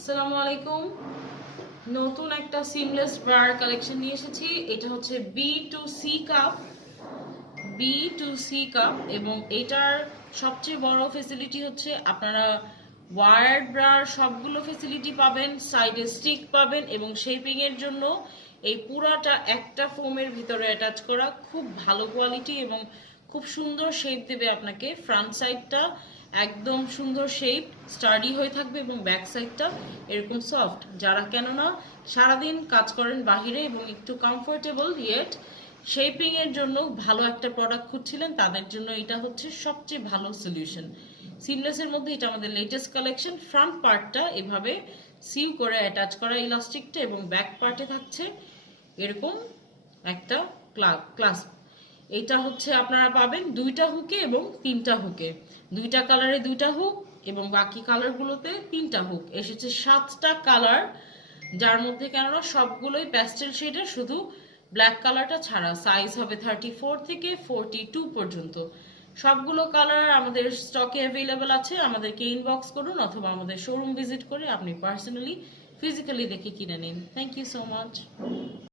আসসালামু আলাইকুম। নতুন একটা সিমলেস ব্রার কালেকশন নিয়ে এসেছি। এটা হচ্ছে বি টু সি কাপ এবং এটার সবচেয়ে বড় ফেসিলিটি হচ্ছে আপনারা ওয়ার্ড ব্রার সবগুলো ফেসিলিটি পাবেন, সাইডে স্টিক পাবেন এবং শেপিং এর জন্য এই পুরাটা একটা ফোমের ভিতরে অ্যাটাচ করা, খুব ভালো কোয়ালিটি এবং খুব সুন্দর শেপ দেবে আপনাকে। ফ্রন্ট সাইডটা একদম সুন্দর শেপ, স্টাডি হয়ে থাকবে এবং ব্যাক সাইডটা এরকম সফট। যারা কেননা সারাদিন কাজ করেন বাহিরে এবং একটু কমফোর্টেবল ইয়েট শেপিং এর জন্য ভালো একটা প্রোডাক্ট খুঁজছিলেন, তাদের জন্য এটা হচ্ছে সবচেয়ে ভালো সলিউশন। সিমলেসের মধ্যে এটা আমাদের লেটেস্ট কালেকশন। ফ্রন্ট পার্টটা এভাবে সিউ করে অ্যাটাচ করা ইলাস্টিকটা এবং ব্যাক পার্টে থাকছে এরকম একটা ক্লাস্প। এটা হচ্ছে আপনারা পাবেন দুইটা হুকে এবং তিনটা হুকে, দুইটা কালারে দুইটা হুক এবং বাকি কালারগুলোতে তিনটা হুক। এসেছে 7টা কালার, যার মধ্যে কেননা সবগুলোই প্যাস্টেল শেডের, শুধু ব্ল্যাক কালারটা ছাড়া। সাইজ হবে 34 থেকে 42 পর্যন্ত। সবগুলো কালার আমাদের স্টকে অ্যাভেলেবেল আছে। আমাদেরকে ইনবক্স করুন অথবা আমাদের শোরুম ভিজিট করে আপনি পার্সোনালি ফিজিক্যালি দেখে কিনে নিন। Thank you so much.